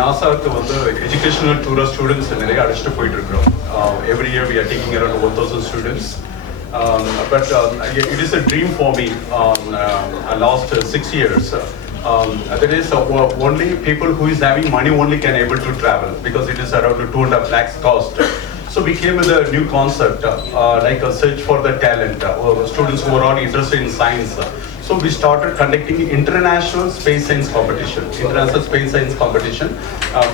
NASAக்கு வந்து educational tour students நிறைய அழைச்சிட்டு போயிட்டு இருக்கோம். Every year we are taking around 1,000 students. But it is a dream for me. Last 6 years. That is only people who is having money only can able to travel because it is around 2.5 lakhs cost. So we came with a new concept, like a search for the talent, students who are all interested in science. So we started conducting international space science competition.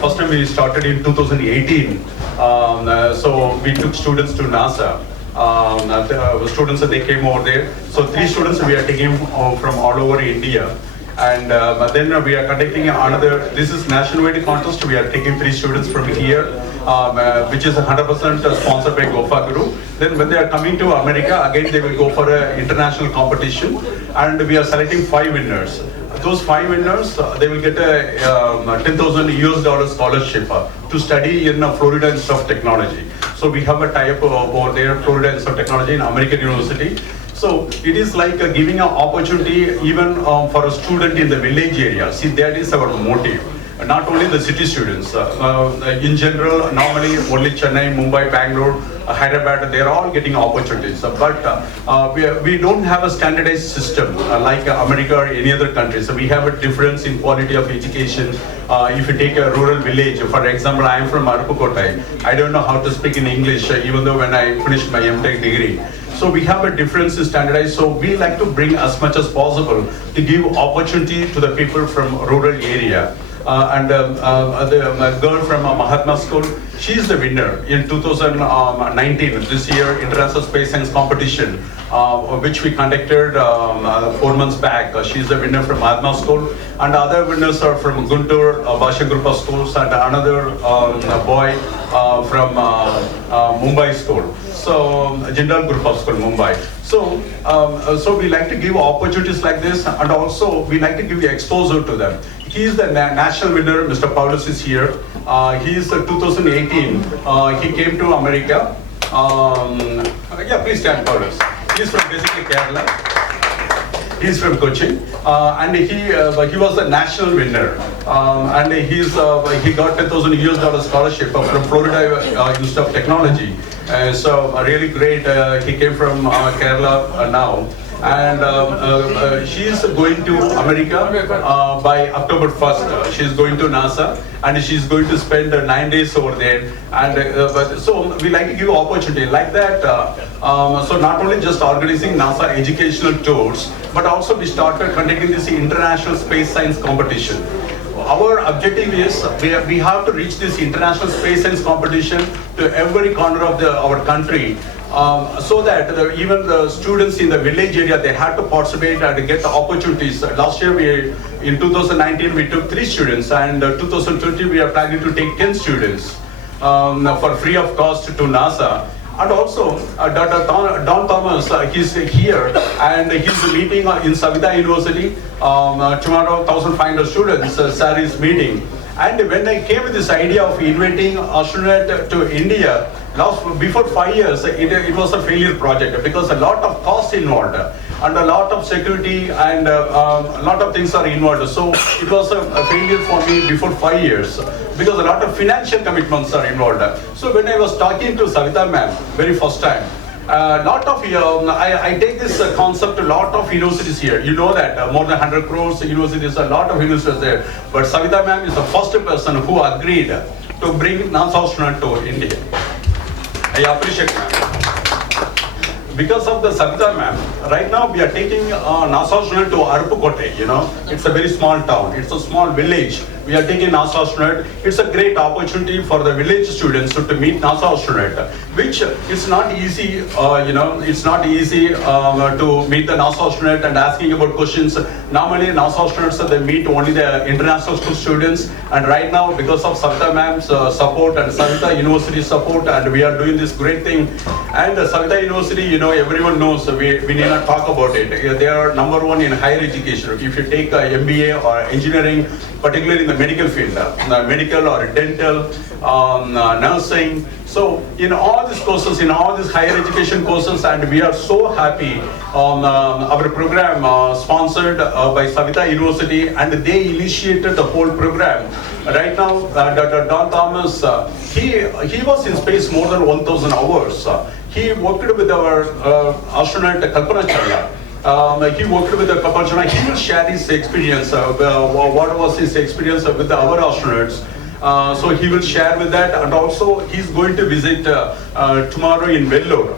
First time we started in 2018. So we took students to NASA. The students, they came over there. So 3 students we are taking from all over India. And then we are conducting another, this is nationwide contest. We are taking 3 students from here, which is 100% sponsored by Gofa Guru. Then when they are coming to America, again they will go for an international competition. And we are selecting 5 winners. Those 5 winners, they will get a $10,000 scholarship to study in Florida Institute of Technology. So we have a tie-up over there, Florida Institute of Technology in American University. So it is like giving an opportunity even for a student in the village area. See, that is our motive. Not only the city students. In general, normally only Chennai, Mumbai, Bangalore, Hyderabad, they are all getting opportunities. But we don't have a standardized system like America or any other country. So we have a difference in quality of education. If you take a rural village, for example, I am from Arupukotai. I don't know how to speak in English, even though when I finished my MTech degree. So we have a difference in standardized. So we like to bring as much as possible to give opportunity to the people from rural area. The girl from Mahatma School, she is the winner in 2019, this year, International Space Science Competition, which we conducted 4 months back. She is the winner from Mahatma School, and other winners are from Guntur, Bhasha Group of Schools, and another boy from Mumbai School. So, Jindal Group of School, Mumbai. So we like to give opportunities like this, and also we like to give exposure to them. He is the national winner. Mr. Paulus is here. He is 2018. He came to America. Yeah, please stand, Paulus. He is from basically Kerala. He is from Cochin, and he was the national winner. And he got $10,000 scholarship from Florida Institute of Technology. So really great. He came from Kerala now. And she is going to America by October 1st. She is going to NASA, and she is going to spend 9 days over there. And so we like to give opportunity like that. So not only just organizing NASA educational tours, but also we started conducting this international space science competition. Our objective is we have to reach this international space science competition to every corner of our country. So that even the students in the village area, they had to participate and get the opportunities. Last year, in 2019, we took 3 students, and 2020, we are planning to take 10 students for free of cost to NASA. And also, Dr. Don Thomas, he's here, and he's meeting in Savita University. Tomorrow, 1,500 students, sir is meeting. And when I came with this idea of inviting Astronaut to India, before 5 years, it was a failure project because a lot of costs involved and a lot of security and a lot of things are involved. So it was a failure for me before 5 years because a lot of financial commitments are involved. So when I was talking to Savita ma'am, very first time, I take this concept to a lot of universities here. You know that more than 100 crores universities, a lot of universities there. But Savita ma'am is the first person who agreed to bring NASA astronaut to India. I appreciate that. because of the Savita ma'am, right now we are taking NASA astronaut to Arupukotte, it's a very small town, it's a small village. We are taking NASA astronaut. It's a great opportunity for the village students to meet NASA astronaut, which it's not easy, it's not easy to meet the NASA astronaut and asking about questions. Normally NASA astronauts, they meet only the international school students, and right now because of Savita ma'am's support and Savita University support, and we are doing this great thing. And Savita University, everyone knows, we need not talk about it. They are number one in higher education. If you take MBA or engineering, particularly in the medical field, medical or dental, nursing. So in all these courses, in all these higher education courses, and we are so happy our program sponsored by Savita University, and they initiated the whole program. Right now, Dr. Don Thomas, he was in space more than 1,000 hours. He worked with our astronaut Kalpana Chawla. He worked with the Kapachana. He will share his experience. What was his experience with our astronauts? So he will share with that, and also he's going to visit tomorrow in Vellore,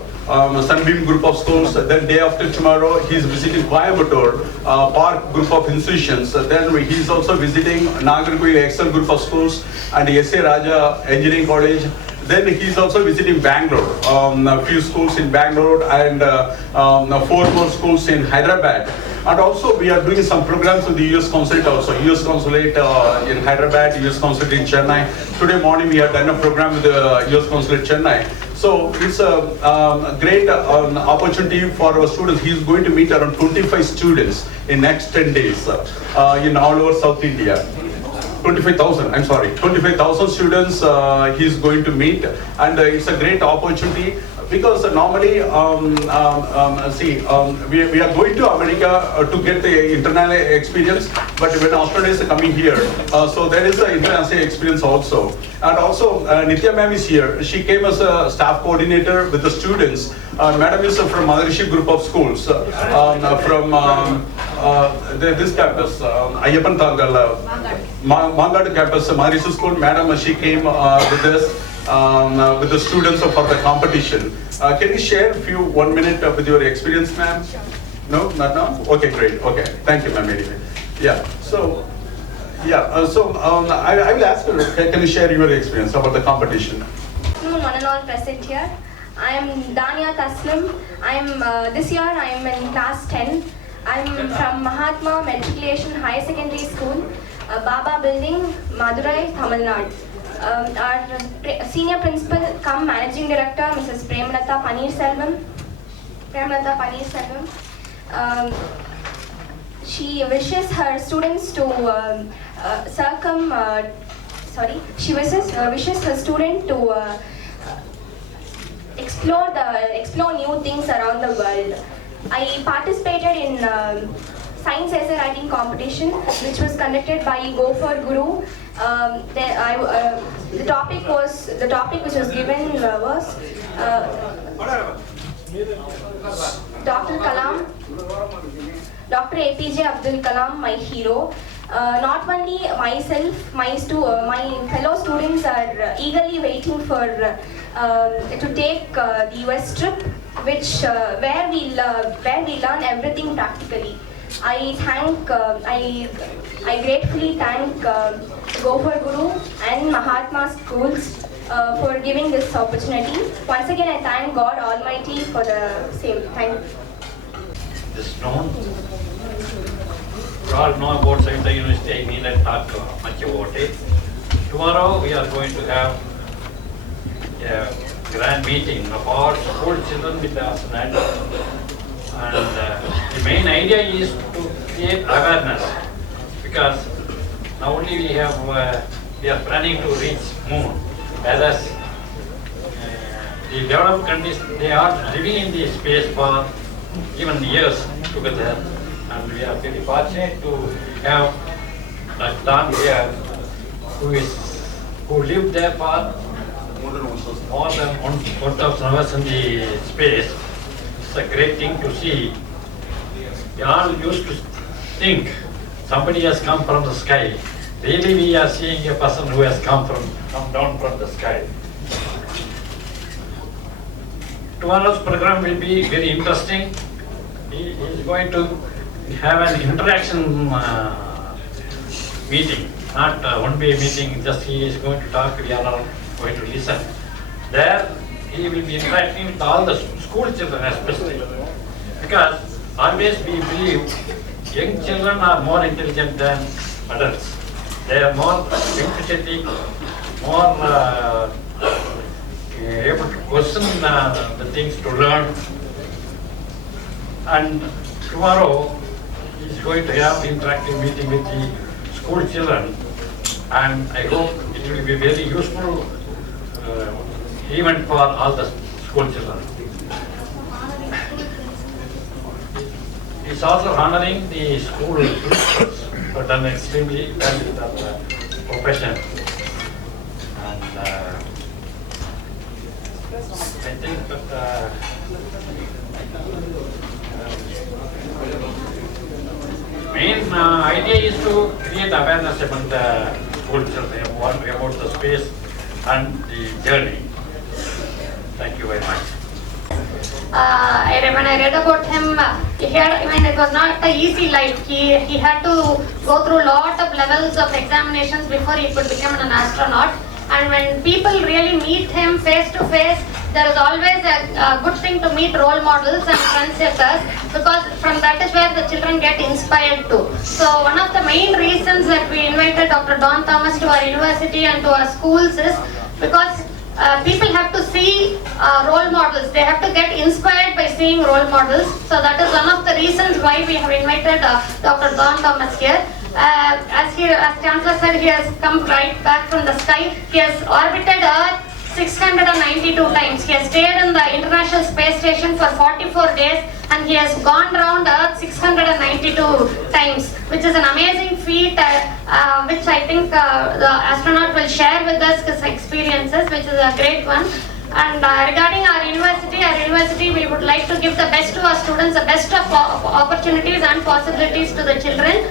Sunbeam group of schools. Then day after tomorrow, he's visiting Coimbatore, Park group of institutions. Then he's also visiting Nagarkoil Excel group of schools and S.A. Raja Engineering College. Then he's also visiting Bangalore, a few schools in Bangalore, and 4 more schools in Hyderabad. And also we are doing some programs with the US Consulate also. US Consulate in Hyderabad, US Consulate in Chennai. Today morning we have done a program with the US Consulate Chennai. So it's a great opportunity for our students. He's going to meet around 25 students in next 10 days in all over South India. 25,000, I'm sorry, 25,000 students he's going to meet, and it's a great opportunity because normally, we are going to America to get the internal experience, but when Australia is coming here, so there is an international experience also. And also, Nitya ma'am is here. She came as a staff coordinator with the students. Madam is from Maharishi group of schools, from this campus, Ayappan Tangal, Mangad campus, Maharishi school. Madam, she came with us. With the students for the competition. Can you share 1 minute with your experience, ma'am? Sure. No, not now? Okay, great. Okay, thank you, ma'am. Anyway, yeah. So, I will ask you. Can you share your experience about the competition? One and all present here. I am Dania Taslim. This year I am in class 10. I am from Mahatma Matriculation Higher Secondary School, Baba Building, Madurai, Tamil Nadu. Our senior principal cum managing director, Mrs. Premalata Paneerselvam. She wishes her students to wishes her student to explore new things around the world. I participated in science essay writing competition, which was conducted by Go for Guru. The topic which was given was Dr. Kalam, Dr. APJ Abdul Kalam, my hero. Not only myself, my fellow students are eagerly waiting for to take the US trip, where we learn everything practically. I gratefully thank Go for Guru and Mahatma Schools for giving this opportunity. Once again, I thank God Almighty for the same. Thank you. This known. You all know about Savita University. I need to talk much about it. Tomorrow we are going to have a grand meeting of our school children with the astronaut. And the main idea is to create awareness, because now only we are planning to reach moon. Whereas the developed countries, they are living in the space for even years together, and we are very fortunate to have that Don here, who lived there for more than 1,000 hours in the space. It's a great thing to see. We all used to think somebody has come from the sky. Really, we are seeing a person who has come down from the sky. tomorrow's program will be very interesting. He is going to have an interaction meeting, not one-way meeting, just he is going to talk, we are all going to listen. There he will be interacting with all the school children especially, because always we believe young children are more intelligent than adults. They are more empathetic, more able to question the things to learn. And tomorrow he is going to have interactive meeting with the school children, and I hope it will be very useful event for all the school children. He is also honoring the school principals who have done extremely well with their profession. And I think that main idea is to create awareness among the school children about the space and the journey. Thank you very much. When I read about him, it was not an easy life. He had to go through a lot of levels of examinations before he could become an astronaut. And when people really meet him face to face, there is always a good thing to meet role models and trendsetters, because from that is where the children get inspired too. So one of the main reasons that we invited Dr. Don Thomas to our university and to our schools is because people have to see role models. They have to get inspired by seeing role models. So that is one of the reasons why we have invited Dr. Don Thomas here. As Chancellor said, he has come right back from the sky. He has orbited Earth 692 times. He has stayed in the International Space Station for 44 days, and he has gone around Earth 692 times, which is an amazing feat, which I think the astronaut will share with us his experiences, which is a great one. And regarding our university, we would like to give the best to our students, the best of opportunities and possibilities to the children.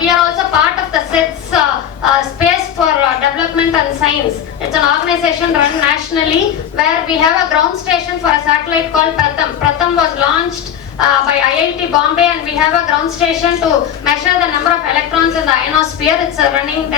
We are also part of the SIDS Space for Development and Science. It's an organization run nationally where we have a ground station for a satellite called Pratham. Pratham was launched by IIT Bombay, and we have a ground station to measure the number of electrons in the ionosphere. It's a running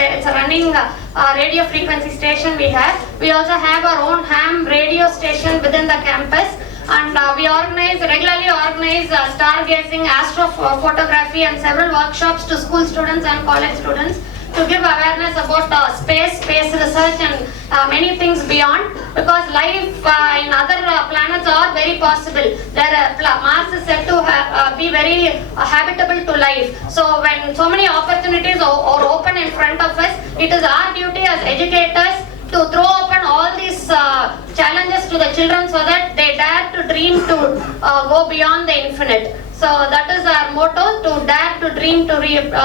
radio frequency station we have. We also have our own ham radio station within the campus. And we regularly organize stargazing, astrophotography and several workshops to school students and college students to give awareness about space research and many things beyond, because life in other planets are very possible. Mars is said to be very habitable to life. So when so many opportunities are open in front of us, it is our duty as educators to throw open all these challenges to the children so that they dare to dream to go beyond the infinite. So that is our motto, to dare to dream to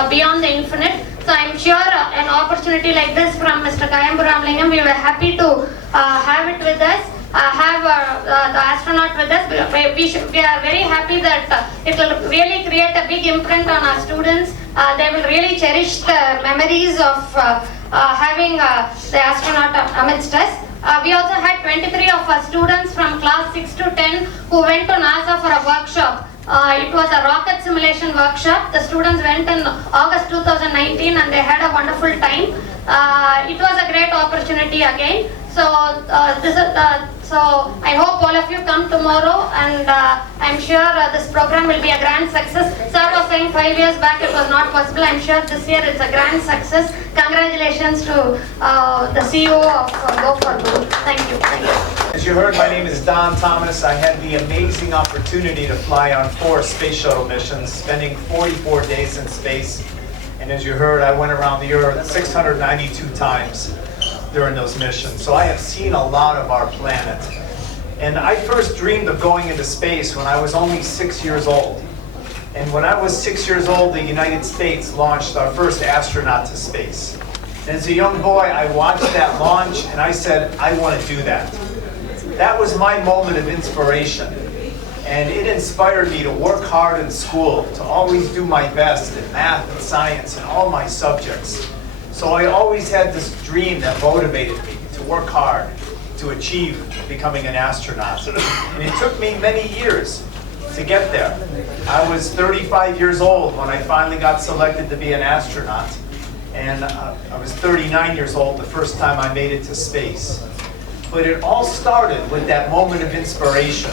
beyond the infinite. So I'm sure an opportunity like this from Mr. Kayamburamlingam, we were happy to have it with us. Have the astronaut with us. We are very happy that it will really create a big imprint on our students. They will really cherish the memories of having the astronaut amidst us. We also had 23 of our students from class 6 to 10 who went to NASA for a workshop. It was a rocket simulation workshop. The students went in August 2019 and they had a wonderful time. It was a great opportunity again. So I hope all of you come tomorrow, and I'm sure this program will be a grand success. Sir was saying 5 years back it was not possible. I'm sure this year it's a grand success. Congratulations to the CEO of Go for Good. Thank you. Thank you. As you heard, my name is Don Thomas. I had the amazing opportunity to fly on 4 space shuttle missions, spending 44 days in space. And as you heard, I went around the Earth 692 times during those missions. So I have seen a lot of our planet. And I first dreamed of going into space when I was only 6 years old. And when I was 6 years old, the United States launched our first astronaut to space. And as a young boy, I watched that launch and I said, I want to do that. That was my moment of inspiration. And it inspired me to work hard in school, to always do my best in math and science and all my subjects. So I always had this dream that motivated me to work hard. to achieve becoming an astronaut. And it took me many years to get there. I was 35 years old when I finally got selected to be an astronaut. And I was 39 years old the first time I made it to space. But it all started with that moment of inspiration,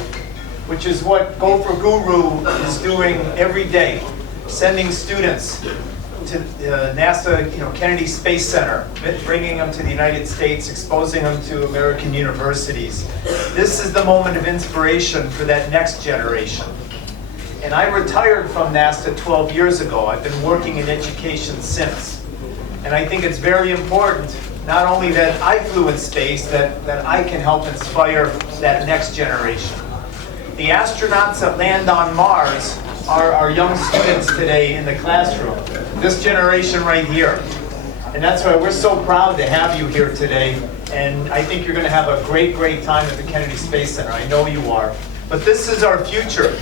which is what Gopher Guru is doing every day, sending students to NASA, Kennedy Space Center, bringing them to the United States, exposing them to American universities. This is the moment of inspiration for that next generation. And I retired from NASA 12 years ago. I've been working in education since. And I think it's very important, not only that I flew in space, that I can help inspire that next generation. The astronauts that land on Mars are our young students today in the classroom. This generation right here. And that's why we're so proud to have you here today. And I think you're going to have a great, great time at the Kennedy Space Center. I know you are. But this is our future.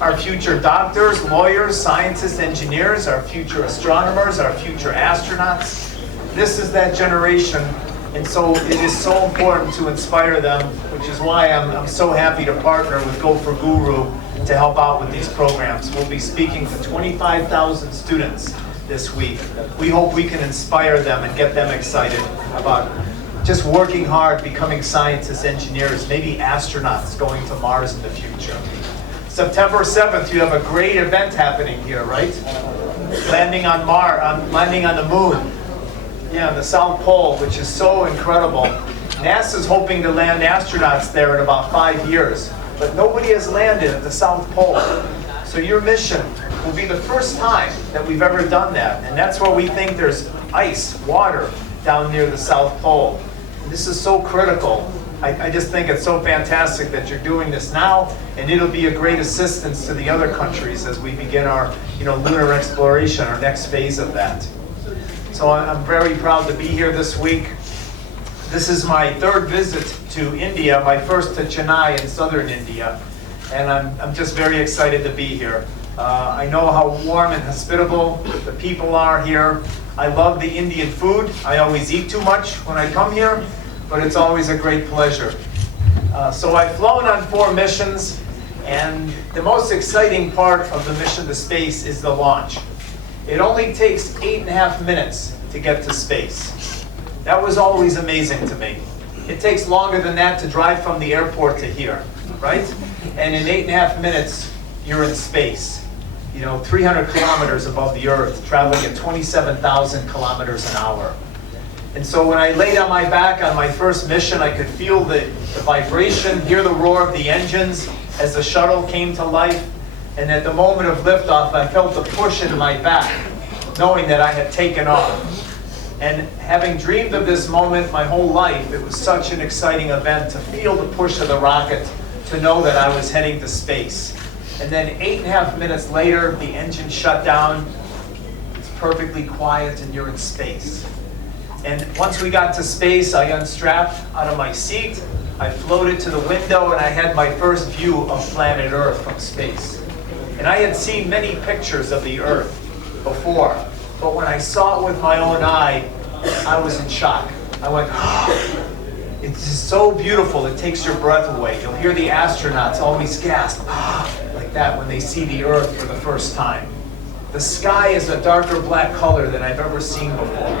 Our future doctors, lawyers, scientists, engineers, our future astronomers, our future astronauts. This is that generation. And so it is so important to inspire them, which is why I'm so happy to partner with Gopher Guru to help out with these programs. We'll be speaking to 25,000 students this week. We hope we can inspire them and get them excited about just working hard, becoming scientists, engineers, maybe astronauts going to Mars in the future. September 7th, you have a great event happening here, right? Landing on Mars, landing on the moon. Yeah, the South Pole, which is so incredible. NASA's hoping to land astronauts there in about 5 years, but nobody has landed at the South Pole. So your mission will be the first time that we've ever done that. And that's where we think there's ice, water down near the South Pole. And this is so critical. I just think it's so fantastic that you're doing this now, and it'll be a great assistance to the other countries as we begin our lunar exploration, our next phase of that. So I'm very proud to be here this week. This is my third visit to India, my first to Chennai in southern India. And I'm just very excited to be here. I know how warm and hospitable the people are here. I love the Indian food. I always eat too much when I come here, but it's always a great pleasure. So I've flown on 4 missions, and the most exciting part of the mission to space is the launch. It only takes 8.5 minutes to get to space. That was always amazing to me. It takes longer than that to drive from the airport to here, right? And in 8.5 minutes, you're in space. 300 kilometers above the Earth, traveling at 27,000 kilometers an hour. And so when I laid on my back on my first mission, I could feel the vibration, hear the roar of the engines as the shuttle came to life. And at the moment of liftoff, I felt the push in my back, knowing that I had taken off. And having dreamed of this moment my whole life, it was such an exciting event to feel the push of the rocket, to know that I was heading to space. And then 8.5 minutes later, the engine shut down. It's perfectly quiet and you're in space. And once we got to space, I unstrapped out of my seat. I floated to the window and I had my first view of planet Earth from space. And I had seen many pictures of the Earth before, but when I saw it with my own eye, I was in shock. I went, oh, it's just so beautiful, it takes your breath away. You'll hear the astronauts always gasp, like that when they see the Earth for the first time. The sky is a darker black color than I've ever seen before.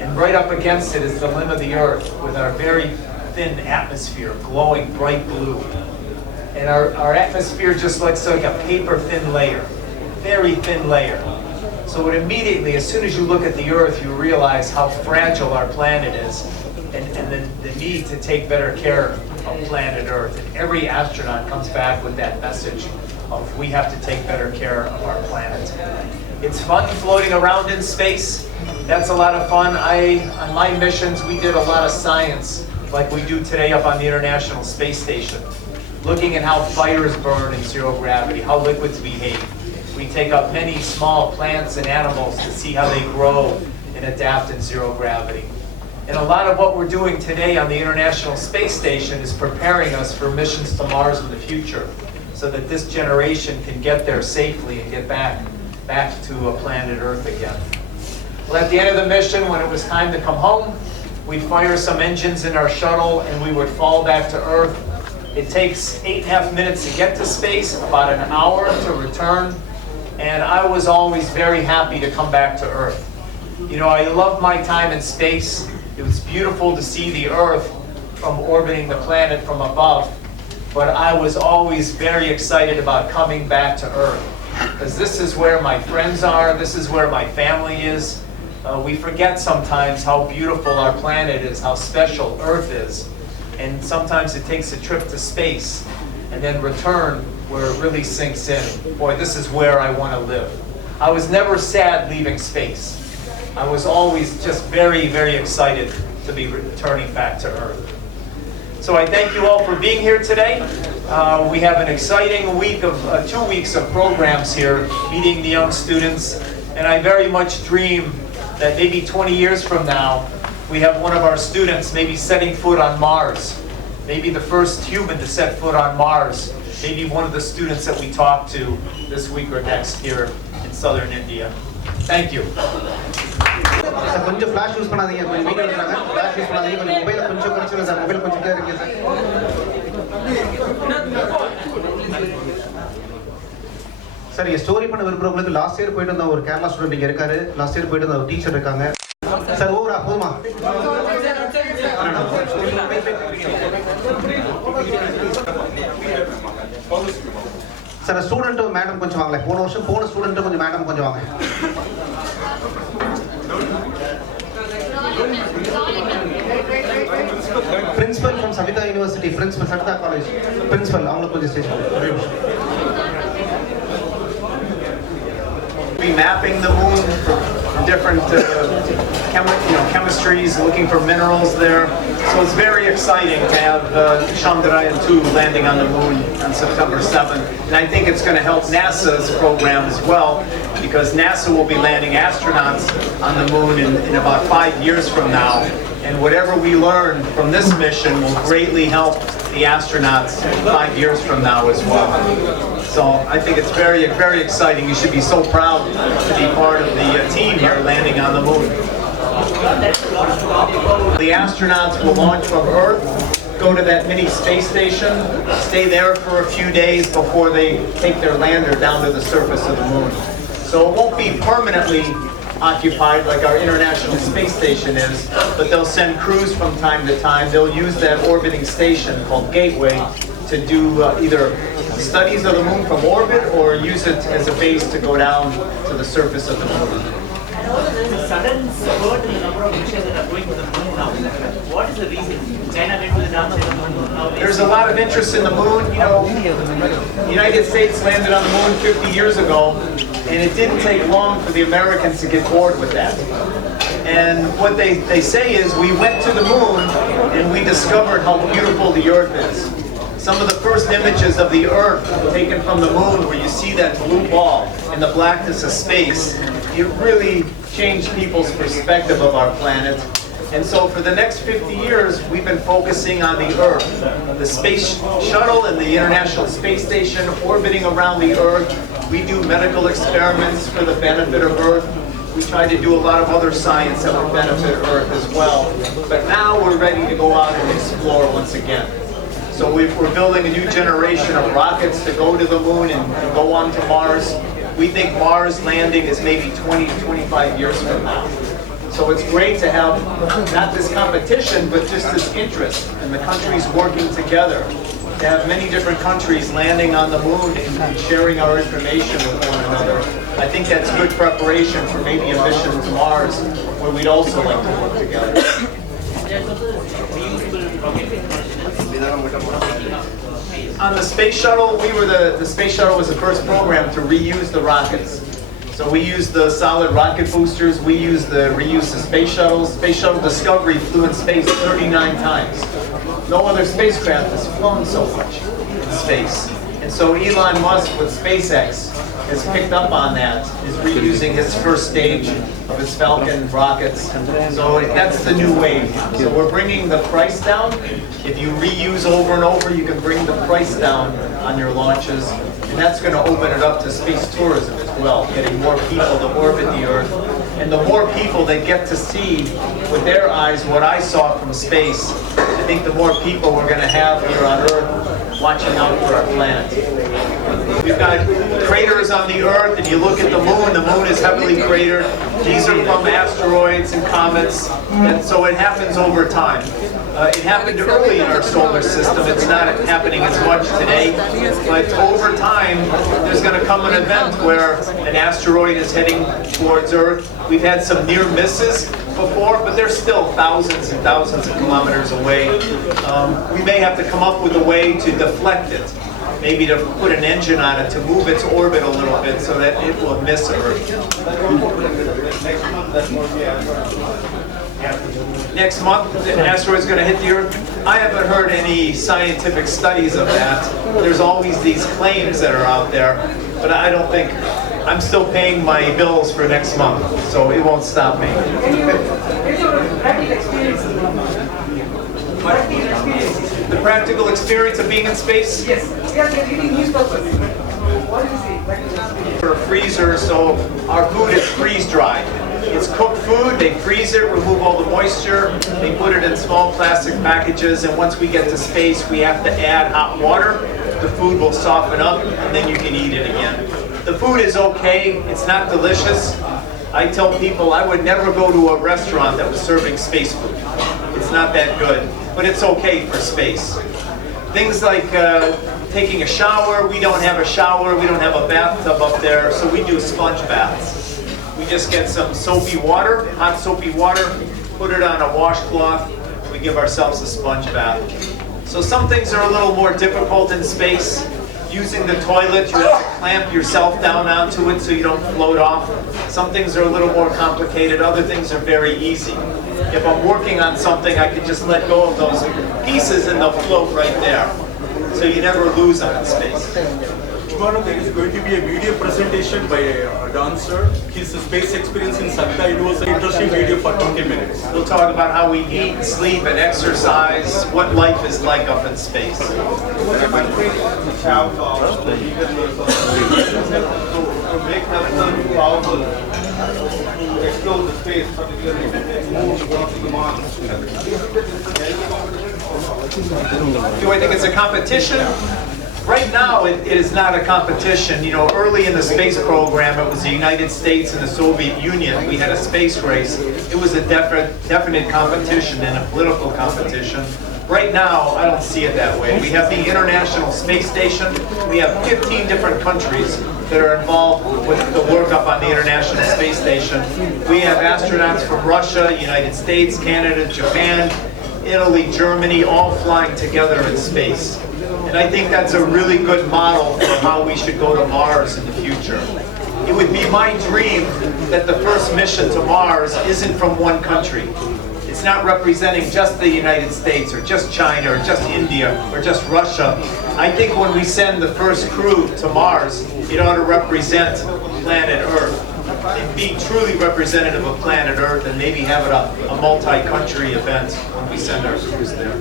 And right up against it is the limb of the Earth with our very thin atmosphere, glowing bright blue. And our atmosphere just looks like a paper-thin layer, very thin layer. So it immediately, as soon as you look at the Earth, you realize how fragile our planet is and the need to take better care of planet Earth. And every astronaut comes back with that message of we have to take better care of our planet. It's fun floating around in space. That's a lot of fun. On my missions, we did a lot of science, like we do today up on the International Space Station. Looking at how fires burn in zero gravity, how liquids behave. We take up many small plants and animals to see how they grow and adapt in zero gravity. And a lot of what we're doing today on the International Space Station is preparing us for missions to Mars in the future, so that this generation can get there safely and get back to a planet Earth again. Well, at the end of the mission, when it was time to come home, We'd fire some engines in our shuttle and we would fall back to Earth. It takes 8.5 minutes to get to space, about an hour to return. And I was always very happy to come back to Earth. You know, I loved my time in space. It was beautiful to see the Earth from orbiting the planet from above. But I was always very excited about coming back to Earth, because this is where my friends are, this is where my family is. We forget sometimes how beautiful our planet is, how special Earth is. And sometimes it takes a trip to space and then return where it really sinks in. Boy, this is where I want to live. I was never sad leaving space. I was always just very, very excited to be returning back to Earth. So I thank you all for being here today. We have an exciting week of 2 weeks of programs here, meeting the young students. And I very much dream that maybe 20 years from now, we have one of our students maybe setting foot on Mars. Maybe the first human to set foot on Mars. Maybe one of the students that we talk to this week or next here in southern India. Thank you. கொஞ்சம் flash use பண்ணாதீங்க, கொஞ்சம் video எடுக்கறாங்க, flash use பண்ணாதீங்க, கொஞ்சம் மொபைல கொஞ்சம் குறைச்சிருங்க sir, mobile கொஞ்சம் clear இருக்கு சார். சார் இங்க ஸ்டோரி பண்ண விரும்புறவங்களுக்கு லாஸ்ட் இயர் போயிட்டு வந்த ஒரு கேரளா ஸ்டூடெண்ட் இங்க இருக்காரு, லாஸ்ட் இயர் போயிட்டு வந்த ஒரு டீச்சர் இருக்காங்க. சார் ஓவரா போதுமா? சார் ஸ்டூடெண்ட் மேடம் கொஞ்சம் வாங்கல, போன வருஷம் போன ஸ்டூடெண்ட் கொஞ்சம் மேடம் கொஞ்சம் வாங்க. Principal from Savita University, Principal Savita College, Principal, அவங்களுக்கு கொஞ்சம் ஸ்டேஜ் ஒரே நிமிஷம். Be mapping the moon for different chemistries, looking for minerals there. So it's very exciting to have Chandrayaan-2 landing on the moon on September 7th. And I think it's going to help NASA's program as well, because NASA will be landing astronauts on the moon in about 5 years from now. And whatever we learn from this mission will greatly help the astronauts 5 years from now as well. So I think it's very, very exciting. You should be so proud to be part of the team here landing on the moon. The astronauts will launch from Earth, go to that mini space station, stay there for a few days before they take their lander down to the surface of the moon. So it won't be permanently occupied like our International Space Station is, but they'll send crews from time to time. They'll use that orbiting station called Gateway to do either studies of the moon from orbit or use it as a base to go down to the surface of the moon. There's a sudden spurt in the number of missions that are going to the moon now. What is the reason? China went to the dark side of the moon. Now there's a lot of interest in the moon. You know, the United States landed on the moon 50 years ago, and it didn't take long for the Americans to get bored with that. And what they say is we went to the moon and we discovered how beautiful the Earth is. Some of the first images of the Earth taken from the moon, where you see that blue ball in the blackness of space, it really changed people's perspective of our planet. And so for the next 50 years, we've been focusing on the Earth. The space shuttle and the International Space Station orbiting around the Earth. We do medical experiments for the benefit of Earth. We try to do a lot of other science that would benefit Earth as well. But now we're ready to go out and explore once again. So we're building a new generation of rockets to go to the moon and go on to Mars. We think Mars landing is maybe 20 to 25 years from now. So it's great to have not this competition, but just this interest and the countries working together. To have many different countries landing on the moon and sharing our information with one another. I think that's good preparation for maybe a mission to Mars, where we'd also like to work together. On the space shuttle, the space shuttle was the first program to reuse the rockets. So we used the solid rocket boosters, we reused the space shuttles. Space shuttle Discovery flew in space 39 times. No other spacecraft has flown so much in space. And so Elon Musk with SpaceX has picked up on that, is reusing his first stage of his Falcon rockets. So that's the new wave. So we're bringing the price down. If you reuse over and over, you can bring the price down on your launches. And that's going to open it up to space tourism as well, getting more people to orbit the Earth And the more people that get to see with their eyes what I saw from space, I think the more people we're going to have here on Earth watching out for our planet. We've got craters on the Earth, and you look at the moon is heavily cratered. These are from asteroids and comets, and so it happens over time. It happened early in our solar system. It's not happening as much today, but over time, there's going to come an event where an asteroid is heading towards Earth. We've had some near misses before, but they're still thousands and thousands of kilometers away. We may have to come up with a way to deflect it, maybe to put an engine on it to move its orbit a little bit so that it will miss Earth. Next month, the asteroid's going to hit the Earth. I haven't heard any scientific studies of that. There's always these claims that are out there, but I don't think, I'm still paying my bills for next month, so it won't stop me. The practical experience of being in space? Yes. Reading newspapers. What do you see? For a freezer, so our food is freeze-dried. It's cooked food, they freeze it, remove all the moisture, they put it in small plastic packages, and once we get to space, we have to add hot water. The food will soften up, and then you can eat it again. The food is okay, it's not delicious. I tell people I would never go to a restaurant that was serving space food. It's not that good, but it's okay for space. Things like taking a shower, we don't have a shower, we don't have a bathtub up there, so we do sponge baths. We just get some soapy water, hot soapy water, put it on a washcloth, we give ourselves a sponge bath. So some things are a little more difficult in space. Using the toilet, you have to clamp yourself down onto it so you don't float off. Some things are a little more complicated, other things are very easy. If I'm working on something, I can just let go of those pieces and they'll float right there. So you never lose them in space. Tomorrow there is going to be a video presentation by a dancer. His space experience in Sakta. It was an interesting video for 20 minutes. We'll talk about how we eat, sleep, and exercise, what life is like up in space. Do I think it's a competition? Right now, it is not a competition. You know, early in the space program, it was the United States and the Soviet Union. We had a space race. It was a definite competition and a political competition. Right now, I don't see it that way. We have the International Space Station. We have 15 different countries that are involved with the work up on the International Space Station. We have astronauts from Russia, United States, Canada, Japan, Italy, Germany, all flying together in space. And I think that's a really good model for how we should go to Mars in the future. It would be my dream that the first mission to Mars isn't from one country. It's not representing just the United States or just China or just India or just Russia. I think when we send the first crew to Mars, it ought to represent planet Earth and be truly representative of planet Earth, and maybe have it a multi-country event when we send our crews there.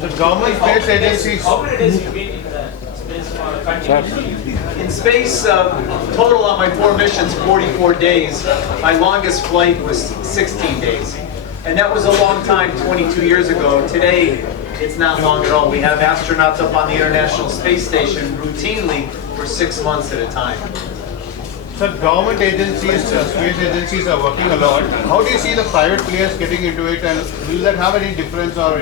The government space agencies. How many days you been in the space for continuously? In space, total on my 4 missions, 44 days. My longest flight was 16 days. And that was a long time 22 years ago. Today, it's not long at all. We have astronauts up on the International Space Station routinely for 6 months at a time. So government agencies, space agencies are working a lot. How do you see the private players getting into it, and will that have any difference or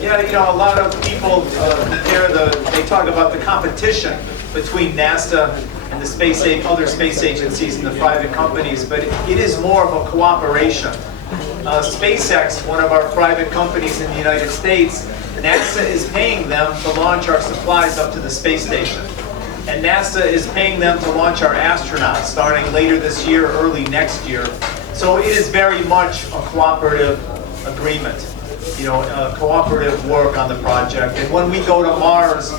Yeah, you know, a lot of people they talk about the competition between NASA and the other space agencies and the private companies, but it is more of a cooperation. SpaceX, one of our private companies in the United States, NASA is paying them to launch our supplies up to the space station. And NASA is paying them to launch our astronauts starting later this year, early next year. So it is very much a cooperative agreement, you know, cooperative work on the project. And when we go to Mars,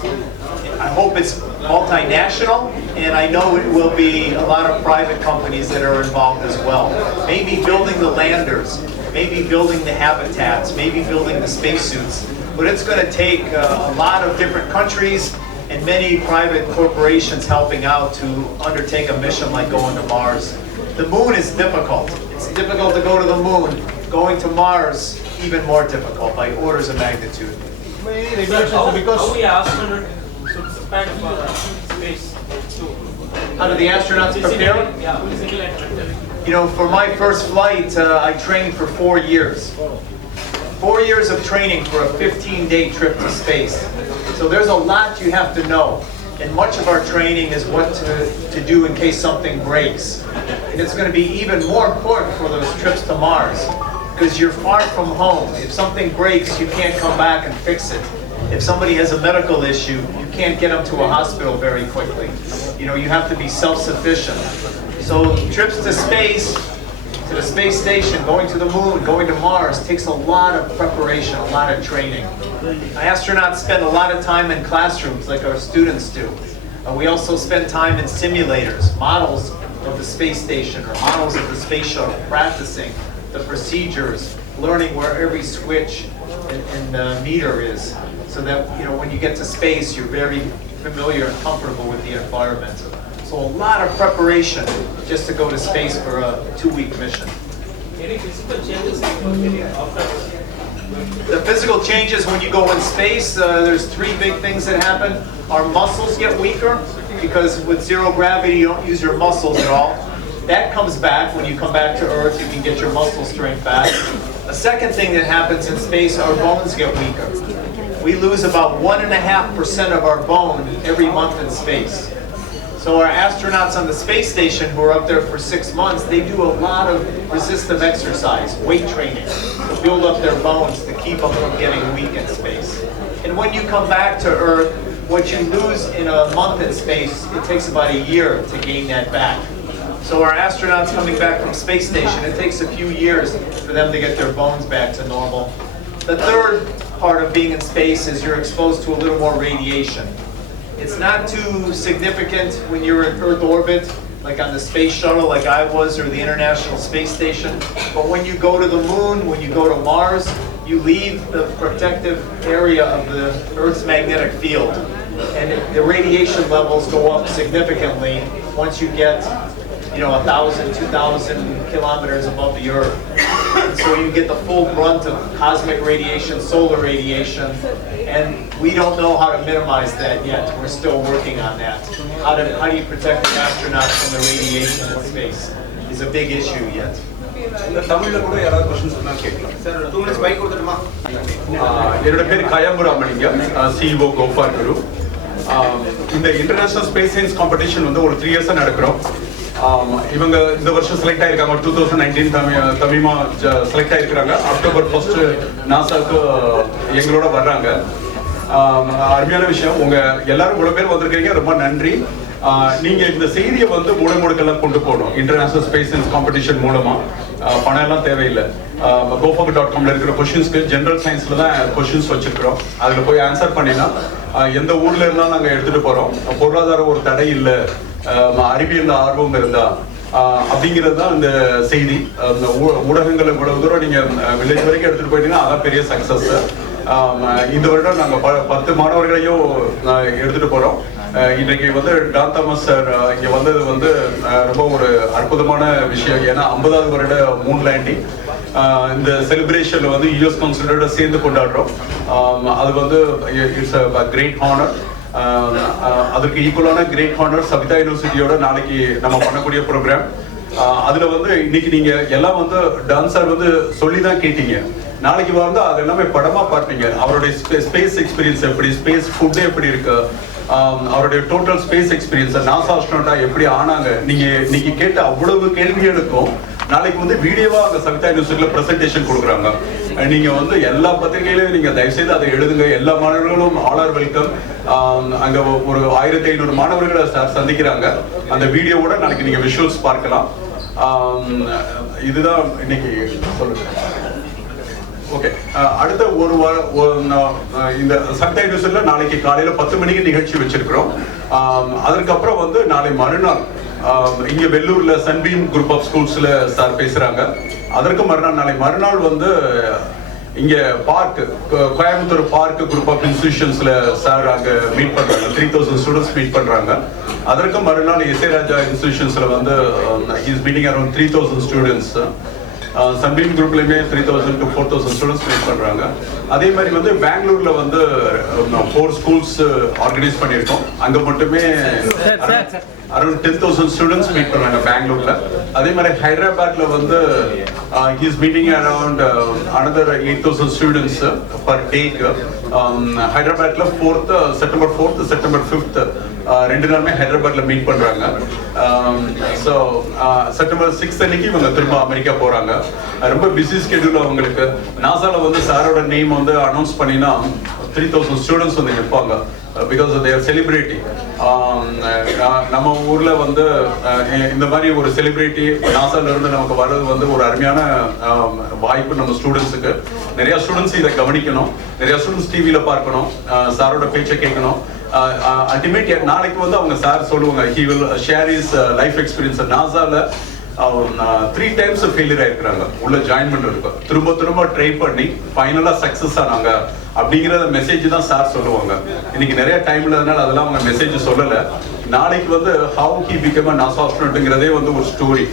I hope it's multinational, and I know it will be a lot of private companies that are involved as well. Maybe building the landers, maybe building the habitats, maybe building the spacesuits. But it's going to take a lot of different countries and many private corporations helping out to undertake a mission like going to Mars. The moon is difficult. It's difficult to go to the moon. Going to Mars, even more difficult by orders of magnitude. Many regulations because How we astronaut should prepare for space too? How do the astronauts prepare? Yeah, physical and mentally. You know, for my first flight, I trained for 4 years. 4 years of training for a 15-day trip to space. So there's a lot you have to know. And much of our training is what to do in case something breaks. And it's going to be even more important for those trips to Mars, because you're far from home. If something breaks, you can't come back and fix it. If somebody has a medical issue, you can't get them to a hospital very quickly. You know, you have to be self-sufficient. So trips to space, to the space station, going to the moon, going to Mars, takes a lot of preparation, a lot of training. Astronauts spend a lot of time in classrooms like our students do. We also spend time in simulators, models of the space station or models of the space shuttle, practicing the procedures, learning where every switch and meter is, so that, you know, when you get to space, you're very familiar and comfortable with the environment. So a lot of preparation just to go to space for a 2-week mission. Any physical changes after? The physical changes when you go in space, there's 3 big things that happen. Our muscles get weaker because with zero gravity you don't use your muscles at all. That comes back when you come back to Earth. You can get your muscle strength back. The second thing that happens in space, our bones get weaker. We lose about 1.5% of our bone every month in space. So our astronauts on the space station who are up there for 6 months, they do a lot of resistive exercise, weight training, to build up their bones to keep them from getting weak in space. And when you come back to Earth, what you lose in a month in space, it takes about a year to gain that back. So our astronauts coming back from space station, it takes a few years for them to get their bones back to normal. The third part of being in space is you're exposed to a little more radiation. It's not too significant when you're in Earth orbit, like on the space shuttle like I was, or the International Space Station. But when you go to the moon, when you go to Mars, you leave the protective area of the Earth's magnetic field. And the radiation levels go up significantly once you get, you know, 1,000, 2,000 kilometers above the Earth. And so you get the full brunt of cosmic radiation, solar radiation, and we don't know how to minimize that yet. We're still working on that. How do you protect the astronauts from the radiation in space is a big issue yet. தமிழ்ல கூட யாராவது questions சொன்னா கேட்கலாம் sir 2 minutes bike கொடுத்துட்டுமா என்னோட பேர் கயம்புராமலிங்கம் CEO go for group இந்த international space science competition வந்து ஒரு 3 இயர்ஸா நடக்குறோம் இவங்க இந்த வருஷம் செலக்ட் ஆயிருக்காங்க 2019 தமிழா செலக்ட் ஆயிருக்காங்க அக்டோபர் 1 நாசாக்கு எங்களோட வர்றாங்க அருமையான விஷயம் உங்க எல்லாரும் இவ்வளவு பேர் வந்திருக்கீங்க ரொம்ப நன்றி நீங்க இந்த செய்தியை வந்து மூலமுடுக்கெல்லாம் கொண்டு போகணும் இன்டர்நேஷனல் ஸ்பேஸ் சயின்ஸ் காம்படிஷன் மூலமா பணம் எல்லாம் தேவையில்லை gofak.comல இருக்கிற கொஸ்டின்ஸ்க்கு ஜெனரல் சயின்ஸ்ல தான் கொஸ்டின்ஸ் வச்சிருக்கிறோம் அதுல போய் ஆன்சர் பண்ணினா எந்த ஊர்ல இருந்தாலும் நாங்க எடுத்துட்டு போறோம் பொருளாதார ஒரு தடை இல்லை அறிவியல் ஆர்வம் இருந்தா அப்படிங்கிறது தான் இந்த செய்தி ஊடகங்கள் இவ்வளவு தூரம் நீங்க வில்லேஜ் வரைக்கும் எடுத்துட்டு போயிட்டீங்கன்னா அதான் பெரிய சக்சஸ் இந்த வருடம் நாங்க 10 மாணவர்களையும் எடுத்துட்டு போறோம் இன்றைக்கு வந்து டான் தாமஸ் சார் இங்க வந்தது வந்து ரொம்ப ஒரு அற்புதமான விஷயம் ஏன்னா 50வது வருட மூன் லேண்டிங் இந்த செலிப்ரேஷன்ல வந்து யுஎஸ் கவுன்சிலரோட சேர்ந்து கொண்டாடுறோம் அது வந்து இட்ஸ் அ கிரேட் ஹானர் அதுக்கு ஈக்குவலான கிரேட் ஹானர் சவிதா யூனிவர்சிட்டியோட நாளைக்கு நம்ம பண்ணக்கூடிய ப்ரோக்ராம் அதுல வந்து இன்னைக்கு நீங்க எல்லாம் வந்து டான் சார் வந்து சொல்லிதான் கேட்டீங்க நாளைக்கு வந்து அது எல்லாமே படமா பார்ப்பீங்க அவருடைய ஸ்பேஸ் எக்ஸ்பீரியன்ஸ் எப்படி ஸ்பேஸ் ஃபுட் எப்படி இருக்கு அவருடைய டோட்டல் ஸ்பேஸ் எக்ஸ்பீரியன்ஸ் நாசா ஆஸ்ட்ரோனட்டா எப்படி ஆனாங்க நீங்க கேட்ட அவ்வளவு கேள்விகளுக்கும் நாளைக்கு வந்து வீடியோவா அங்க சவிதா யூனிவர்சிட்டியில பிரசன்டேஷன் கொடுக்குறாங்க நீங்க வந்து எல்லா பத்திரிகையிலும் நீங்க தயவு செய்து அதை எழுதுங்க எல்லா மாணவர்களும் ஆல் ஆர் வெல்கம் அங்க ஒரு 1500 மாணவர்களை சந்திக்கிறாங்க அந்த வீடியோவோட நாளைக்கு நீங்க விஷுவல்ஸ் பார்க்கலாம் இதுதான் இன்னைக்கு சொல்லுங்க ஓகே அடுத்த ஒரு இந்த சவிதா யூனிவர்சிட்டியில நாளைக்கு காலையில 10 மணிக்கு நிகழ்ச்சி வச்சிருக்கிறோம் அதற்கப்புறம் வந்து நாளை மறுநாள் இங்க வெள்ளூர்ல சன்பீம் குரூப் ஆஃப் ஸ்கூல்ஸ்ல சார் பேசுறாங்க அதற்கு மறுநாள் நாளை மறுநாள் வந்து இங்கே Park Coimbatore Park group of இன்ஸ்டிடியூஷன்ஸில் சார் அங்கே மீட் பண்ணுறாங்க. 3000 ஸ்டூடெண்ட்ஸ் மீட் பண்ணுறாங்க. அதற்கு மறுநாள் எஸ்ஏ ராஜா இன்ஸ்டிடியூஷன்ஸில் வந்து he's meeting around 3000 students. Sunbeam குரூப்லையுமே 3000 to 4000 ஸ்டூடெண்ட்ஸ் மீட் பண்ணுறாங்க. அதே மாதிரி வந்து பெங்களூரில் வந்து 4 ஸ்கூல்ஸ் ஆர்கனைஸ் பண்ணியிருக்கோம். அங்கே மட்டுமே அரௌண்ட் 10,000 ஸ்டூடெண்ட்ஸ் மீட் பண்ணுறாங்க பெங்களூரில். அதே மாதிரி ஹைதராபாத்தில் வந்து he's meeting around another 8,000 students per டேக்கு. ஹைதராபாத்தில் செப்டம்பர் 4th செப்டம்பர் 5th 2 நாளுமே ஹைதராபாத்ல மீட் பண்றாங்க. ஸோ செப்டம்பர் 6th அன்னைக்கு இவங்க திரும்ப அமெரிக்கா போறாங்க. ரொம்ப பிஸி ஸ்கெடியூல் அவங்களுக்கு. நாசால வந்து சாரோட நேம் வந்து அனௌன்ஸ் பண்ணினா 3000 ஸ்டூடெண்ட்ஸ் வந்து நிற்பாங்க. Because they are celebrating. நம்ம ஊர்ல வந்து இந்த மாதிரி ஒரு செலிபிரிட்டி நாசால இருந்து நமக்கு வர்றது வந்து ஒரு அருமையான வாய்ப்பு நம்ம ஸ்டூடெண்ட்ஸுக்கு. நிறைய ஸ்டூடெண்ட்ஸ் இதை கவனிக்கணும், நிறைய ஸ்டூடெண்ட்ஸ் டிவியில பார்க்கணும், சாரோட பேச்சை கேட்கணும். அல்டிமேட் நாளைக்கு வந்து அவங்க சார் சொல்லுவாங்க he will share his life experience. நாசால 3 times ஃபெயிலியர் ஆயிருக்கிறாங்க உள்ள ஜாயின் பண்றதுக்கு. திரும்ப ட்ரை பண்ணி ஃபைனலா சக்சஸ் ஆனாங்க அப்படிங்கிற மெசேஜ் தான் சார் சொல்லுவாங்க. இன்னைக்கு நிறைய டைம் இல்லாதனால அதெல்லாம் அவங்க மெசேஜ் சொல்லல. நாளைக்கு வந்து how he became a NASA astronautங்கிறதே வந்து ஒரு ஸ்டோரி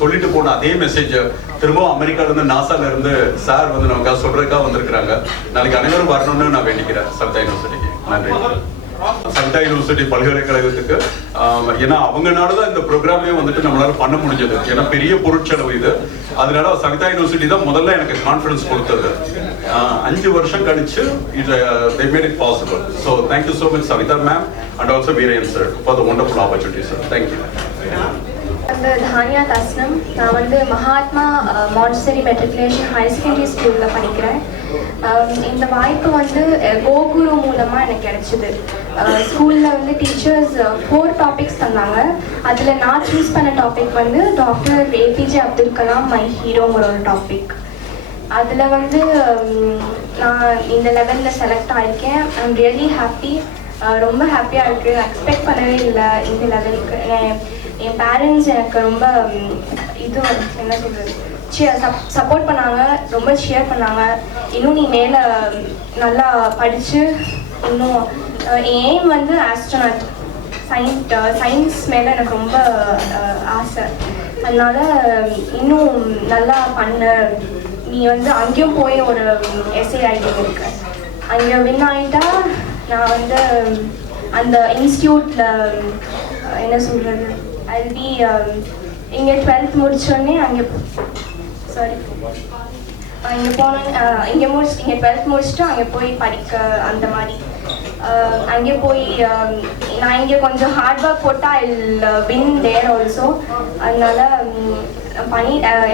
சொல்லிட்டு போன அதே மெசேஜ் திரும்ப அமெரிக்கால இருந்து நாசால இருந்து சார் வந்து நமக்காக சொல்றதுக்காக வந்திருக்கிறாங்க. நாளைக்கு அனைவரும் வரணும்னு நான் வேண்டிக்கிறேன் சவிதா யூனிவர்சிட்டிக்கு. நன்றி. சவிதா யூனிவர்சிட்டி பல்கலைக்கழகத்துக்கு ஏன்னா அவங்கனாலதான் இந்த ப்ரோக்ராமே வந்துட்டு நம்மளால பண்ண முடிஞ்சது. ஏன்னா பெரிய பொருட்செலவு இது. அதனால சவிதா யூனிவர்சிட்டி தான் முதல்ல எனக்கு கான்ஃபிடன்ஸ் கொடுத்தது. 5 வருஷம் கழிச்சு they made it possible. So thank you so much Savita ma'am and also Veerayan sir for the wonderful opportunity sir. Thank you. வந்து தானியா தஸ்னம். நான் வந்து Mahatma Montessori matriculation higher secondary ஸ்கூலில் படிக்கிறேன். இந்த வாய்ப்பு வந்து கோகுரு மூலமாக எனக்கு கிடைச்சிது. ஸ்கூலில் வந்து டீச்சர்ஸ் 4 டாபிக்ஸ் தந்தாங்க. அதில் நான் சூஸ் பண்ண டாபிக் வந்து doctor APJ Abdul Kalam my ஹீரோங்கிற ஒரு டாபிக். அதில் வந்து நான் இந்த லெவலில் செலக்ட் ஆகிருக்கேன். I am really happy. ரொம்ப ஹாப்பியாக இருக்குது. எக்ஸ்பெக்ட் பண்ணவே இல்லை இந்த லெவலுக்கு. என் பேரண்ட்ஸ் எனக்கு ரொம்ப இது என்ன சொல்கிறது சப்போர்ட் பண்ணாங்க, ரொம்ப ஷேர் பண்ணாங்க. இன்னும் நீ மேலே நல்லா படித்து இன்னும் எய்ம் வந்து ஆஸ்ட்ரோனாட் சயின்ஸ் மேலே எனக்கு ரொம்ப ஆசை. அதனால் இன்னும் நல்லா பண்ண, நீ வந்து அங்கேயும் போய் ஒரு எஸ்ஏ ஐடியா இருக்கு, அங்கே வின் ஆகிட்டா நான் வந்து அந்த இன்ஸ்டியூட்டில் என்ன சொல்கிறது I'll be இங்கே 12th முடிச்சோடனே அங்கே இங்கே போனோம். இங்கே 12th முடிச்சுட்டு அங்கே போய் படிக்க அந்த மாதிரி அங்கே போய் நான் இங்கே கொஞ்சம் ஹார்ட் ஒர்க் போட்டால் ஐ வின் தேர் ஆல்சோ. அதனால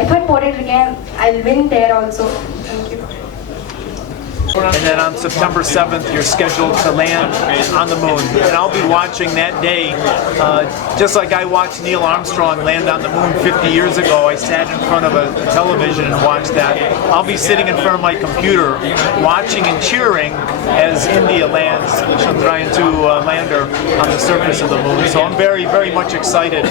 எஃபர்ட் போட்டுட்ருக்கேன். I win there also. Thank you. And then on September 7th, you're scheduled to land on the moon. And I'll be watching that day, just like I watched Neil Armstrong land on the moon 50 years ago. I sat in front of a television and watched that. I'll be sitting in front of my computer, watching and cheering as India lands the Chandrayaan-2 lander on the surface of the moon. So I'm very, very much excited,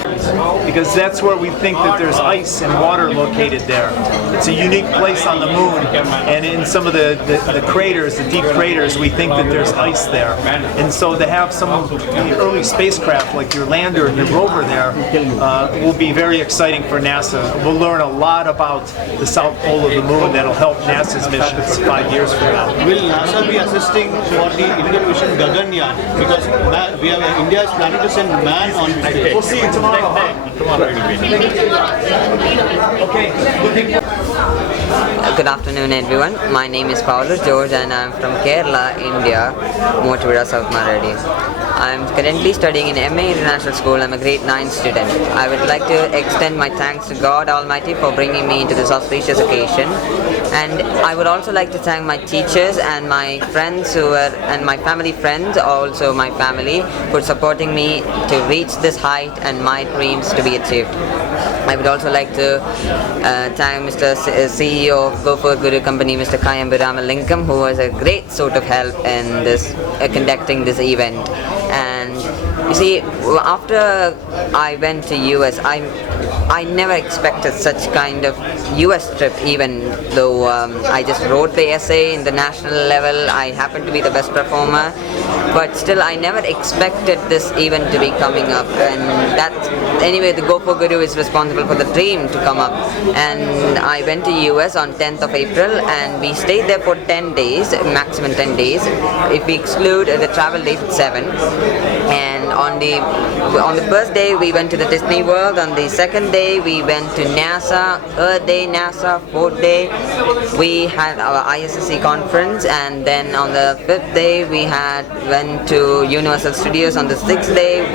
because that's where we think that there's ice and water located there. It's a unique place on the moon, and in some of the craters, the deep craters, we think that there's ice there. And so to have some of the early spacecraft like your lander and your rover there will be very exciting for NASA. We'll learn a lot about the south pole of the moon that'll help NASA's missions 5 years from now. Will NASA be assisting for the Indian mission Gaganyaan? Because India is planning to send man on space. We'll see you tomorrow. Okay. Good afternoon everyone. My name is Paolo George and I am from Kerala, India, Motivira, South Maradi. I am currently studying in MA International School. I am a grade 9 student. I would like to extend my thanks to God Almighty for bringing me into this auspicious occasion. And I would also like to thank my teachers and my friends and my family friends, also my family, for supporting me to reach this height and my dreams to be achieved. I would also like to thank Mr. CEO of Go For Guru Company, Mr. Kayambu Ramalingam, who was a great sort of help in this conducting this event. And You see, after I went to US, I never expected such kind of US trip, even though I just wrote the essay in the national level. I happened to be the best performer, but still I never expected this event to be coming up. And that, anyway, the Go for Guru is responsible for the dream to come up. And I went to US on 10th of April, and we stayed there for 10 days, maximum 10 days. If we exclude the travel days, it's 7. And on the first day we went to the Disney World. On the second day we went to NASA. Third day NASA. Fourth day we had our ISSC conference, and then on the 5th day we went to Universal Studios. On the 6th day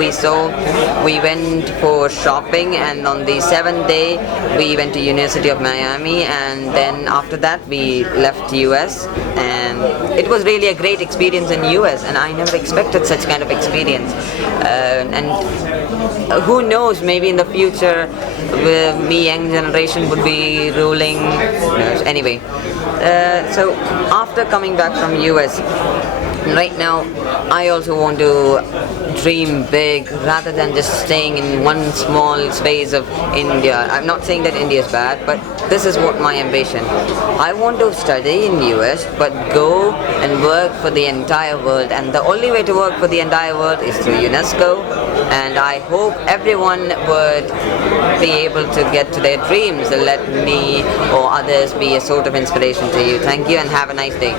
we went for shopping, and on the 7th day we went to University of Miami, and then after that we left US. And it was really a great experience in US, and I never expected such kind of experience. And who knows, maybe in the future me young generation would be ruling. Anyway, so after coming back from US, right now I also want to dream big rather than just staying in one small space of India. I'm not saying that India is bad, but this is what my ambition. I want to study in US, but go and work for the entire world, and the only way to work for the entire world is through UNESCO. And I hope everyone would be able to get to their dreams, and let me or others be a sort of inspiration to you. Thank you and have a nice day.